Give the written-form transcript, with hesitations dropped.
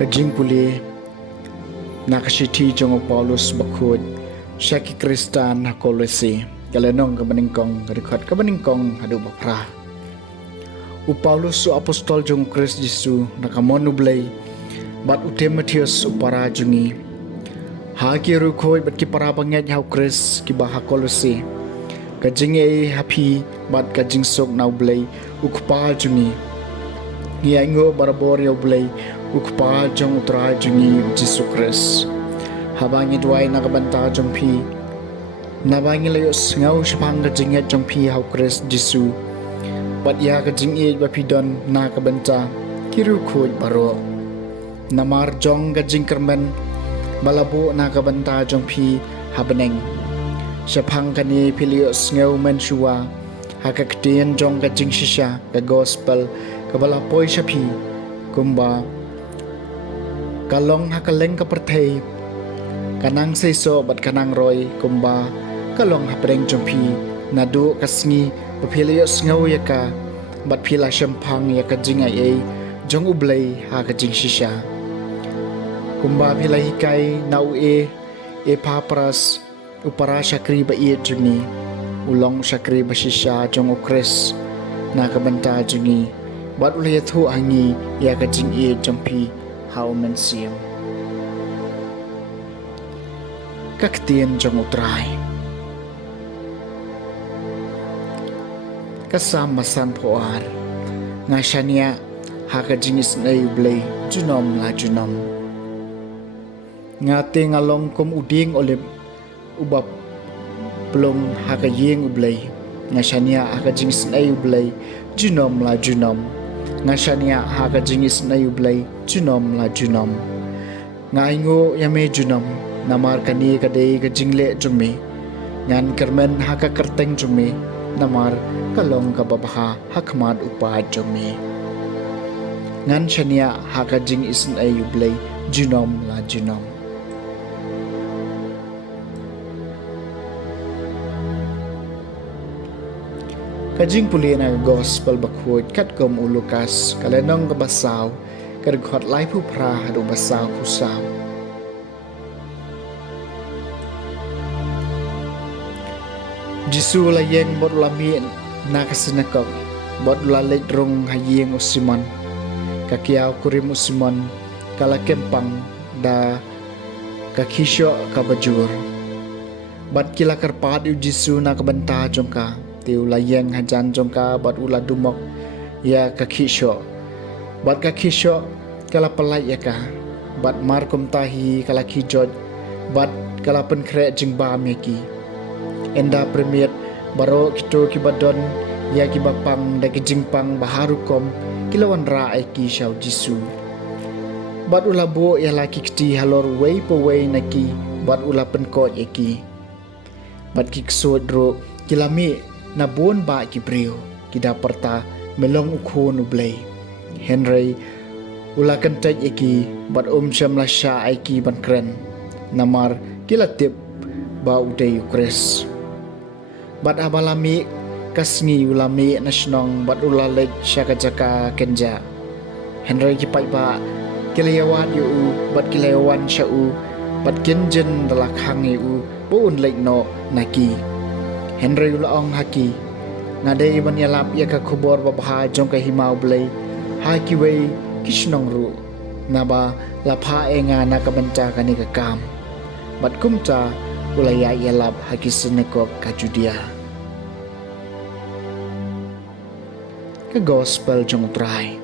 Kajing puli nakasiti jong Paulus bakud syaki Kristan hakolesi kalenong kabaningkong rekod kabaningkong hadu bapra. U Paulus su apostol jong Kristus Yesu nakamonu blay bat u Timotheus upara jungi haki rukoi bat ki para banget hau Kris ki bah hakolesi kajing e happy bat kajing sok nau blay ukpa jungi ia ingo barabor ya blay ukpa jong utra jungi Yesus Kristus habangi duai nakabanta jong pi nabangi layos ngau shpang kajing e jong pi hau Kristus Yesu bat ya kajing e bapidon nakabanta kiru khoj baro namar jong kajing kermen balabo nakabanta jong pi habaneng shapang kani pilios ngau mensua hakaktian jong kajing shisha ka gospel kabala poi shapi kumba kalong hakaleng kapertay kanang seiso bat kanang roy kumba kalong hapreng jompi nadu kasngi bapilios ngau yaka bat pila shampang yaka jinga e jong ublay ha kajing shisha kumba pila hikai nau e papras upara syakri ba iet jungi ulong syakri ba shisha jong ukres nakabanta jungi bat ulay thu hangi yaka jing e jompi hau mensiam kaktian jong utrai kasama san poar ngashania haka jingis na yublay junom la junom ngate ngalong kom uding olim ubab plong haka yeng ublay ngashania haka jingis na yublay junom la junom ngashania haka jingis na yublay junom la junom ngaingo yame junom namar kani kadai ka jingle jume ngan kermen haka kerteng jume namar kalong ka babaha hakmat upa jume ngan shania haka jing isn ay yublay junom la junom kajing puli na gospel bakhud kat kom ulukas kalenong kabasaw kadaghat lai pu pra hadu basaw pusaw Jisu layeng bot lami nakasinakok bot lalit rong hayeng usimon kakiaw kurim usimon kala kempang da kakisyo kabajur bat kila karpad yu Jisu nakabanta jongka tiu layeng hajan jongka bat ula dumok ya kakisyo bat kakisyo kala pelai yaka bat markum tahi kala kijod bat kala penkre jingba meki enda premiet baro kito kibadon ya kibapang da kijingpang baharukom kilawan ra ki syau Jisu bat ula bo ya laki kiti halor way po way naki bat ula penkot eki bat kiksodro kilami na bon ba kibriyo kidaparta melong ukhon ublay Henry ula kentaj eki bat syam lasya eki bankren namar kilatip ba uday ukres bat abalami kasngi ulami nasyonong bat ulalek syakajaka kenja Henry kipai ba kilayawan yu bat kilayawan syau bat kenjen dalak hangi u buun lek no naki Henry ulaong haki ngadai ban yalap ya ka khubor babaha jong ka himau blay haki wei kishnong ru naba lapha enga nakabanta kani ka kam bat kumta ulaya yalap haki senekop ka Judea ka gospel jong utray.